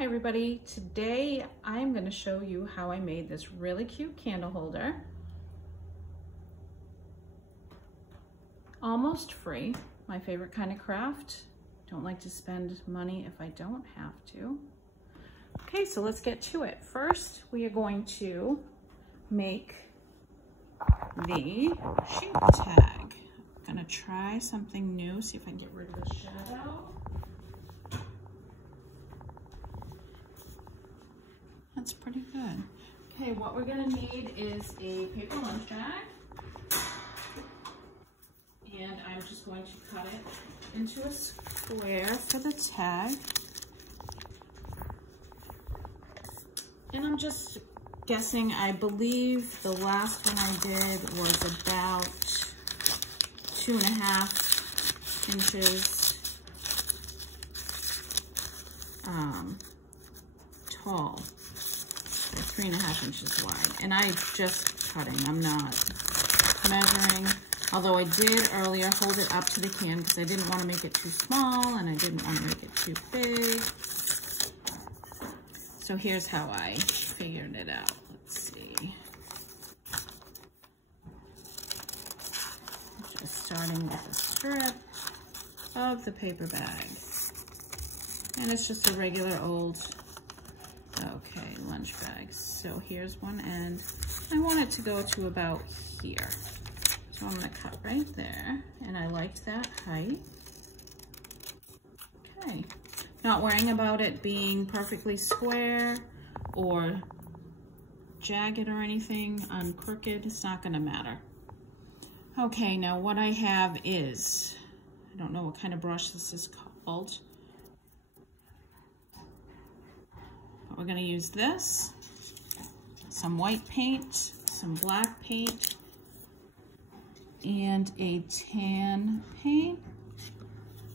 Hi everybody, today I'm going to show you how I made this really cute candle holder. Almost free, my favorite kind of craft. Don't like to spend money if I don't have to. Okay, so let's get to it. First, we are going to make the sheep tag. I'm going to try something new, see if I can get rid of the shadow. That's pretty good. Okay, what we're gonna need is a paper lunch bag. And I'm just going to cut it into a square for the tag. And I'm just guessing, I believe the last one I did was about 2.5 inches tall. 3.5 inches wide, and I'm just cutting, I'm not measuring, although I did earlier hold it up to the can because I didn't want to make it too small and I didn't want to make it too big. So here's how I figured it out. Let's see. Just starting with a strip of the paper bag, and it's just a regular old lunch bags. So here's one end. I want it to go to about here. So I'm gonna cut right there, and I liked that height. Okay, not worrying about it being perfectly square or jagged or anything, crooked, it's not gonna matter. Okay, now what I have is, I don't know what kind of brush this is called. We're going to use this, some white paint, some black paint, and a tan paint.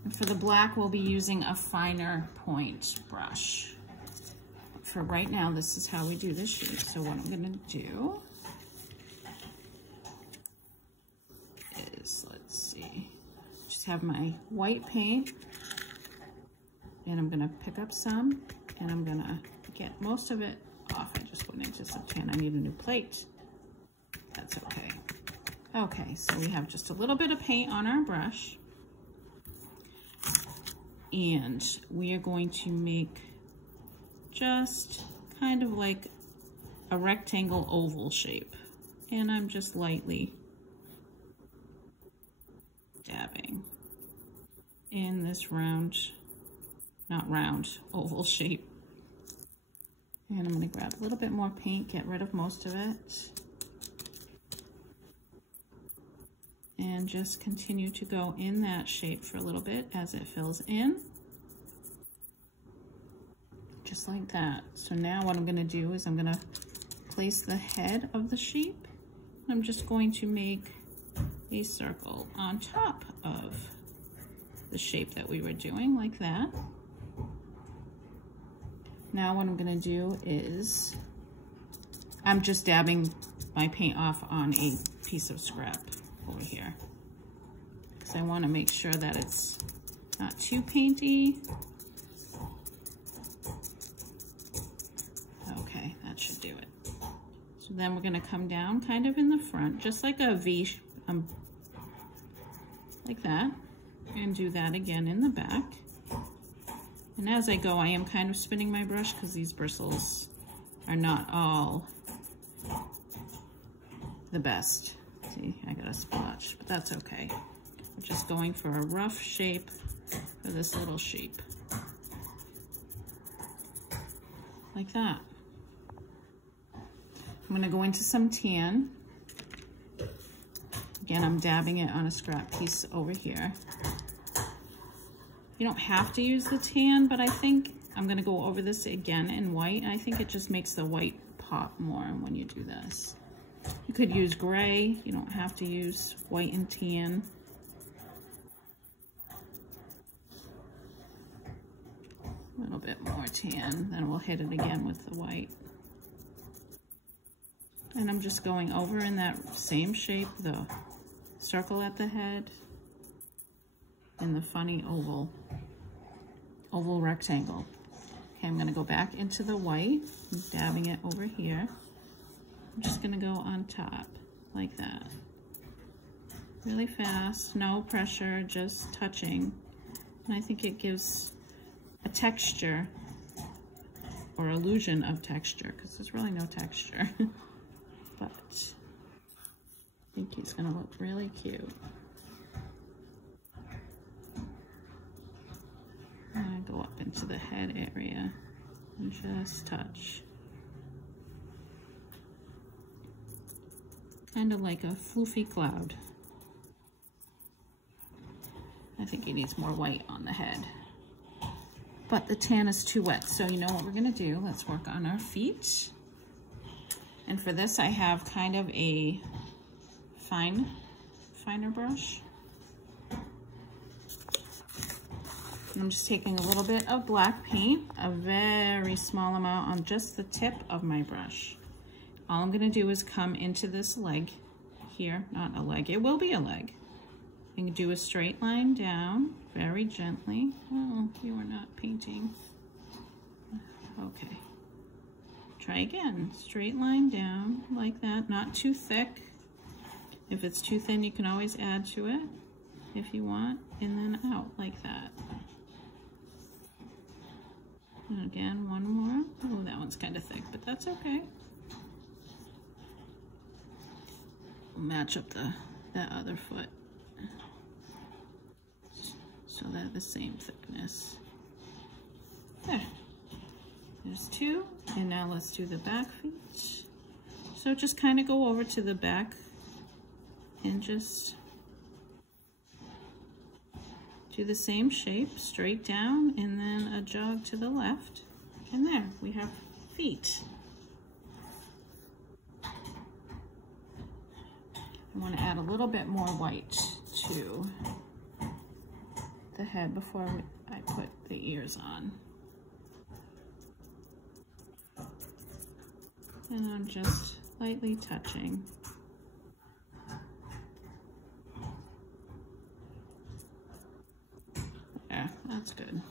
And for the black, we'll be using a finer point brush. For right now, this is how we do this sheet. So what I'm going to do is, let's see, just have my white paint, and I'm going to pick up some, and I'm going to get most of it off. I just went into some tan. I need a new plate. That's okay. Okay, so we have just a little bit of paint on our brush, and we are going to make just kind of like a rectangle oval shape, and I'm just lightly dabbing in this round, not round, oval shape. And I'm going to grab a little bit more paint, get rid of most of it, and just continue to go in that shape for a little bit as it fills in, just like that. So now what I'm going to do is I'm going to place the head of the sheep. I'm just going to make a circle on top of the shape that we were doing, like that. Now what I'm gonna do is, I'm just dabbing my paint off on a piece of scrap over here, because I wanna make sure that it's not too painty. Okay, that should do it. So then we're gonna come down kind of in the front, just like a V, like that, and do that again in the back. And as I go, I am kind of spinning my brush because these bristles are not all the best. See, I got a splotch, but that's okay. We're just going for a rough shape for this little sheep. Like that. I'm gonna go into some tan. Again, I'm dabbing it on a scrap piece over here. You don't have to use the tan, but I think I'm gonna go over this again in white. I think it just makes the white pop more when you do this. You could use gray. You don't have to use white and tan. A little bit more tan, then we'll hit it again with the white. And I'm just going over in that same shape, the circle at the head, and the funny oval rectangle. Okay, I'm gonna go back into the white, I'm dabbing it over here. I'm just gonna go on top like that. Really fast, no pressure, just touching. And I think it gives a texture or illusion of texture, because there's really no texture. But I think he's gonna look really cute. And go up into the head area and just touch. Kind of like a floofy cloud. I think he needs more white on the head. But the tan is too wet, so you know what we're gonna do? Let's work on our feet. And for this, I have kind of a finer brush. And I'm just taking a little bit of black paint, a very small amount on just the tip of my brush. All I'm gonna do is come into this leg here, not a leg, it will be a leg. And do a straight line down, very gently. Oh, you are not painting. Okay. Try again, straight line down like that, not too thick. If it's too thin, you can always add to it if you want, and then out like that. And again, one more. Oh, that one's kind of thick, but that's okay. We'll match up that other foot so they're the same thickness. There. There's two, and now let's do the back feet. So just kind of go over to the back and just do the same shape, straight down, and then a jog to the left. And there, we have feet. I want to add a little bit more white to the head before I put the ears on. And I'm just lightly touching. Yeah, that's good.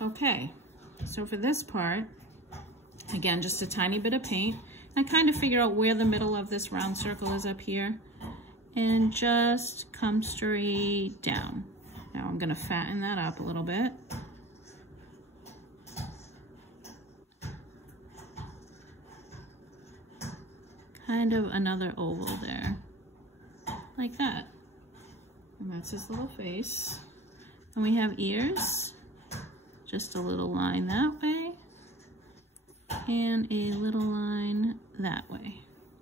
Okay, so for this part, again, just a tiny bit of paint. I kind of figure out where the middle of this round circle is up here, and just come straight down. Now I'm gonna fatten that up a little bit. Kind of another oval there, like that. And that's his little face. And we have ears, just a little line that way, and a little line that way.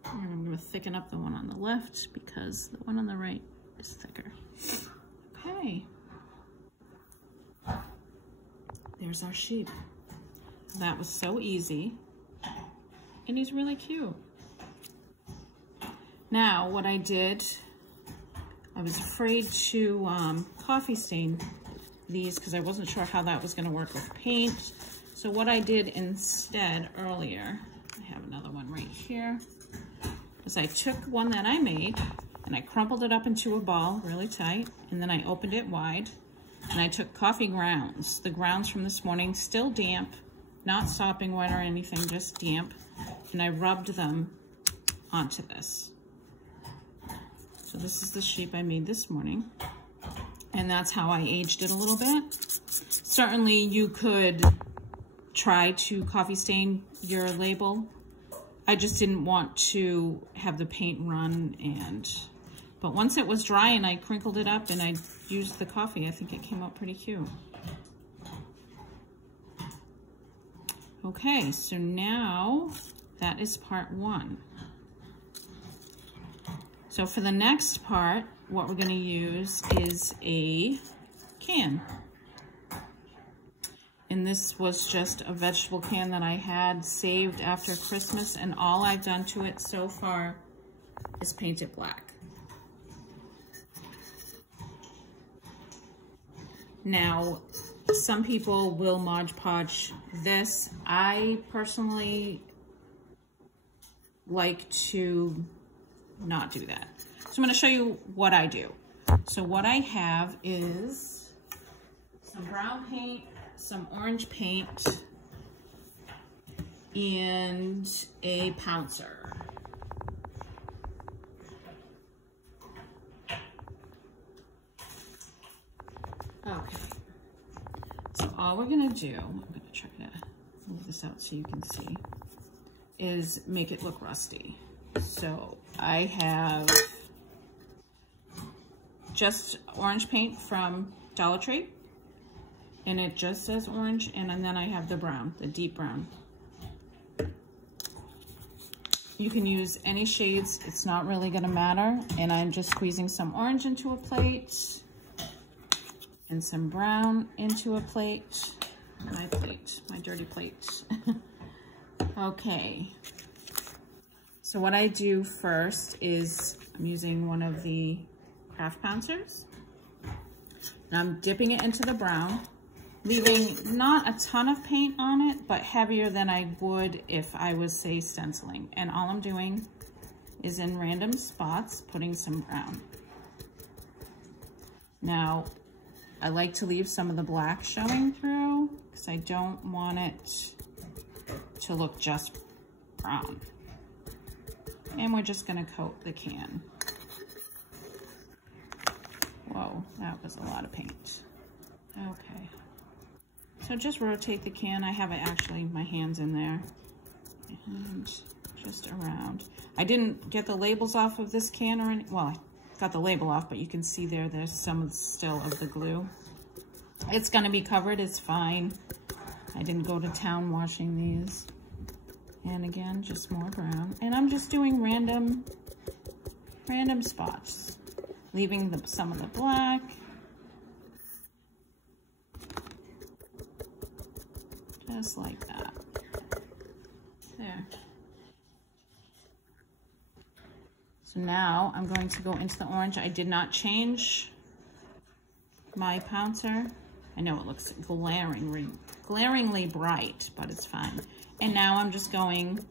And I'm gonna thicken up the one on the left because the one on the right is thicker. Okay. There's our sheep. That was so easy. And he's really cute. Now, what I did, I was afraid to coffee stain these because I wasn't sure how that was gonna work with paint. So what I did instead earlier, I have another one right here, is I took one that I made and I crumpled it up into a ball really tight, and then I opened it wide, and I took coffee grounds, the grounds from this morning, still damp, not sopping wet or anything, just damp, and I rubbed them onto this. So this is the sheep I made this morning, and that's how I aged it a little bit. Certainly you could try to coffee stain your label. I just didn't want to have the paint run, but once it was dry and I crinkled it up and I used the coffee, I think it came out pretty cute. Okay, so now that is part one. So for the next part, what we're gonna use is a can. And this was just a vegetable can that I had saved after Christmas, and all I've done to it so far is paint it black. Now, some people will Mod Podge this. I personally like to not do that. So I'm gonna show you what I do. So what I have is some brown paint, some orange paint, and a pouncer. Okay, so all we're gonna do, I'm gonna try to move this out so you can see, is make it look rusty. So I have just orange paint from Dollar Tree, and it just says orange, and then I have the brown, the deep brown. You can use any shades, it's not really gonna matter. And I'm just squeezing some orange into a plate and some brown into a plate. My dirty plate. Okay. So what I do first is I'm using one of the craft pouncers. And I'm dipping it into the brown, leaving not a ton of paint on it, but heavier than I would if I was, say, stenciling. And all I'm doing is in random spots, putting some brown. Now, I like to leave some of the black showing through because I don't want it to look just brown. And we're just gonna coat the can. Whoa, that was a lot of paint. Okay. So just rotate the can. I have it actually, my hand's in there. And just around. I didn't get the labels off of this can or any, well, I got the label off, but you can see there's some still of the glue. It's gonna be covered, it's fine. I didn't go to town washing these. And again, just more brown. And I'm just doing random spots, leaving some of the black. Just like that. There. So now I'm going to go into the orange. I did not change my pouncer. I know it looks glaringly bright, but it's fine. And now I'm just going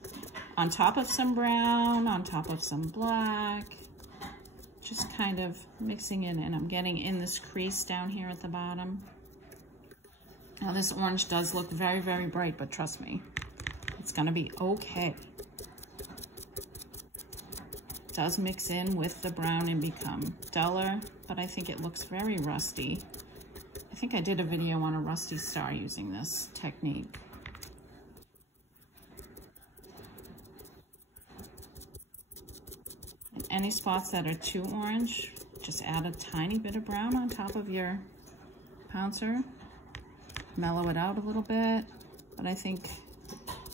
on top of some brown, on top of some black, just kind of mixing it in. I'm getting in this crease down here at the bottom. Now this orange does look very, very bright, but trust me, it's gonna be okay. It does mix in with the brown and become duller, but I think it looks very rusty. I think I did a video on a rusty star using this technique. And any spots that are too orange, just add a tiny bit of brown on top of your pouncer. Mellow it out a little bit, but I think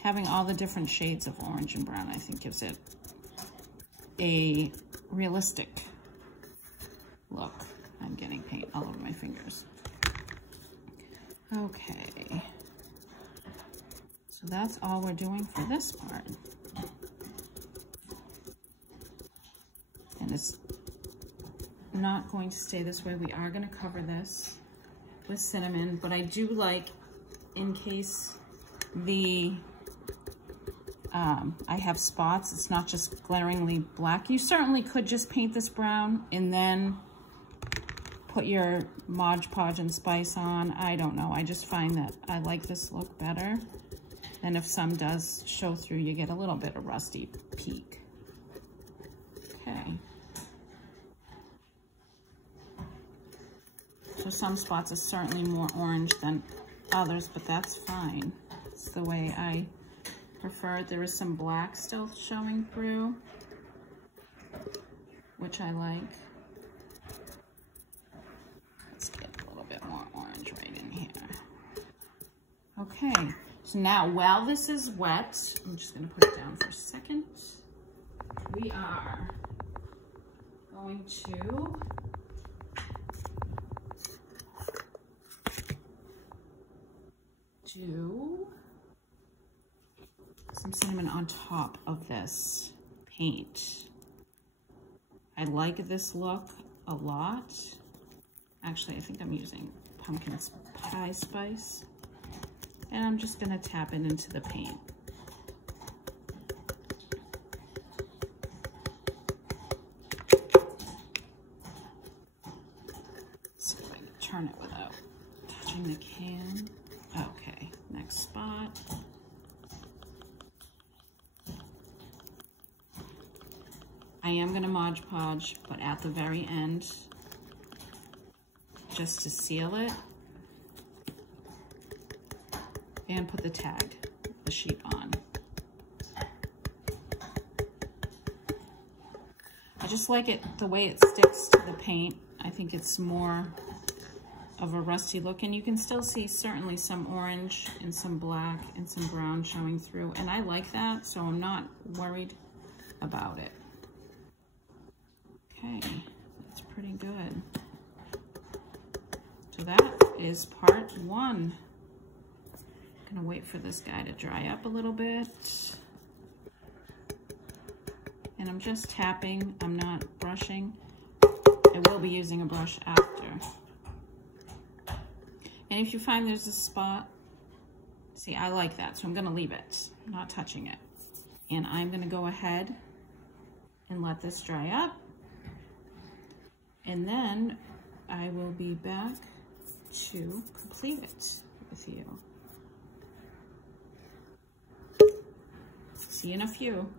having all the different shades of orange and brown, I think gives it a realistic look. I'm getting paint all over my fingers. Okay, so that's all we're doing for this part. And it's not going to stay this way. We are going to cover this with cinnamon, but I do like, in case I have spots, it's not just glaringly black. You certainly could just paint this brown and then put your Mod Podge and Spice on. I don't know. I just find that I like this look better. And if some does show through, you get a little bit of rusty peak. Okay. So some spots are certainly more orange than others, but that's fine. It's the way I prefer it. There is some black still showing through, which I like. Let's get a little bit more orange right in here. Okay, so now while this is wet, I'm just gonna put it down for a second. We are going to do some cinnamon on top of this paint. I like this look a lot. Actually, I think I'm using pumpkin pie spice. And I'm just gonna tap it into the paint. See if I can turn it without touching the can. Okay, next spot. I am gonna Mod Podge, but at the very end, just to seal it, and put the tag, the sheep on. I just like it the way it sticks to the paint. I think it's more of a rusty look, and you can still see certainly some orange and some black and some brown showing through, and I like that, so I'm not worried about it. Okay, that's pretty good. So that is part one. I'm gonna wait for this guy to dry up a little bit. And I'm just tapping, I'm not brushing. I will be using a brush after. And if you find there's a spot, see, I like that, so I'm gonna leave it, I'm not touching it. And I'm gonna go ahead and let this dry up. And then I will be back to complete it with you. See you in a few.